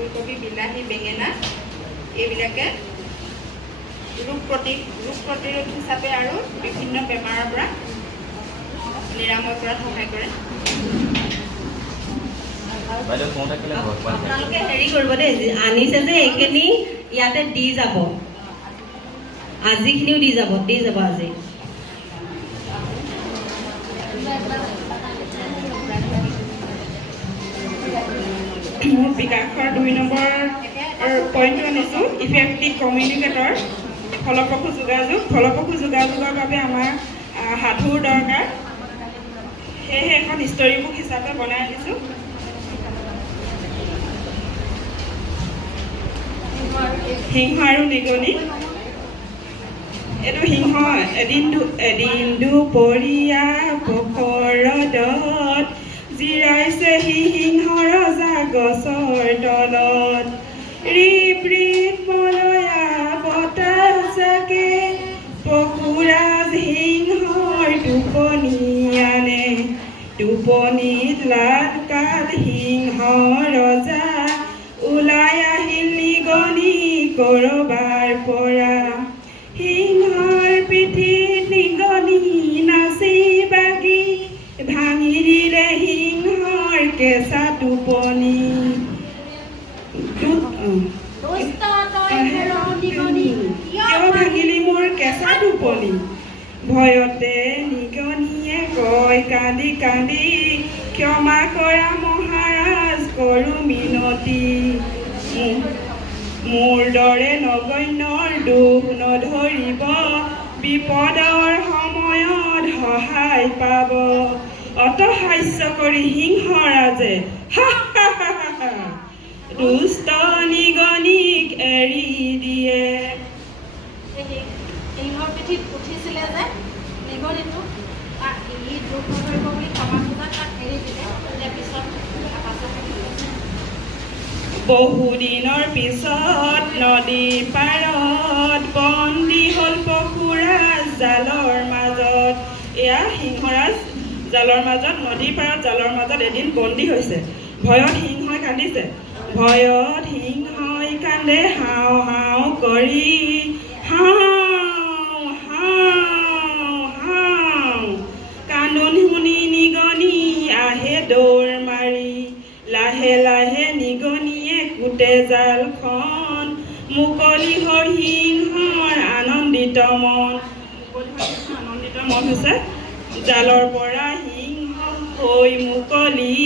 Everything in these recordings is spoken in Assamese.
ফুলকবি, বিলাহী, বেঙেনা এইবিলাকে ৰোগ প্ৰতিৰোধ হিচাপে আৰু বিভিন্ন বেমাৰৰ পৰা নিৰাময় কৰাত সহায় কৰে। আপোনালোকে হেৰি কৰিব দেই, আনিছে যে এইখিনি ইয়াতে দি যাব, আজিখিনিও দি যাব আজি। মোৰ বিকাশৰ 2 নম্বৰ পইণ্টটো আনিছোঁ, ইফেক্টিভ কমিউনিকেটৰ, ফলপ্ৰসূ যোগাযোগৰ বাবে আমাৰ সাধুৰ দৰকাৰ। সেয়েহে এখন ষ্টৰী বুক হিচাপে বনাই আনিছোঁ। সিংহ আৰু নিগনি। এইটো সিংহ এদিন দুপৰীয়া পকৰদত জিৰাইছেহি সিংহ ৰজা গছৰ তলত। ৰিপ ৰিপ মলয়া বতাহজাকে পশুৰাজ সিংহৰ টোপনি আনে। টোপনিত লাট কাট সিংহ ৰজা ওলাই আহিল নিগনি কৰবাৰ পৰা। সিংহৰ পিঠিত নিগনি নাচি বাগি ভাঙি দিলে সিংহৰ কেঁচা টোপনি। কিয় ভাঙিলি মোৰ কেঁচা টোপনি? ভয়তে নিগনিয়ে কয় কান্দি কান্দি, ক্ষমা কৰা মহাৰাজ কৰো মিনতি। মোৰ দৰে নগণ্যৰ দুখ নধৰিব, বিপদৰ সময়ত সহায় পাব। অটহাস্য কৰি সিংহৰাজে দুষ্ট নিগনিক এৰি দিয়ে। সিংহৰ পিঠিত উঠিছিলে যে নিগনিটো, তাক ই দুখ নধৰিব বুলি ক্ষমা খোজাত তাক এৰি দিলে। পিছত বহুদিনৰ পিছত নদী পাৰত বন্দী হ'ল পশুৰাজ জালৰ মাজত। এয়া সিংহৰাজ জালৰ মাজত, নদীৰ পাৰত জালৰ মাজত এদিন বন্দী হৈছে। ভয়ত সিংহই কান্দিছে। ভয়ত সিংহই কান্দে হাও হাও কৰি, হাও হাও হাও। কান্দোন শুনি নিগনি আহে দৌৰ মাৰি। লাহে লাহে নিগনিয়ে কুটে জালখন, মুকলি হ'ল সিংহৰ আনন্দিত মন। হৈছে জালৰ পৰা সিংহ হৈ মুকলি,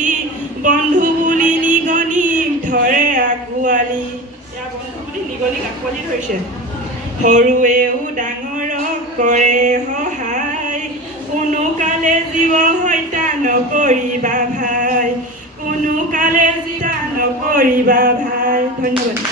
বন্ধু বুলি নিগনিক ধৰে আঁকোৱালি। এয়া বন্ধু বুলি নিগনিক আঁকোৱালি ধৰিছে। সৰুৱেও ডাঙৰক কৰে সহায়, কোনো কালে জীৱ হত্যা নকৰিবা ভাই, কোনো কালে জিতা নকৰিবা ভাই। ধন্যবাদ।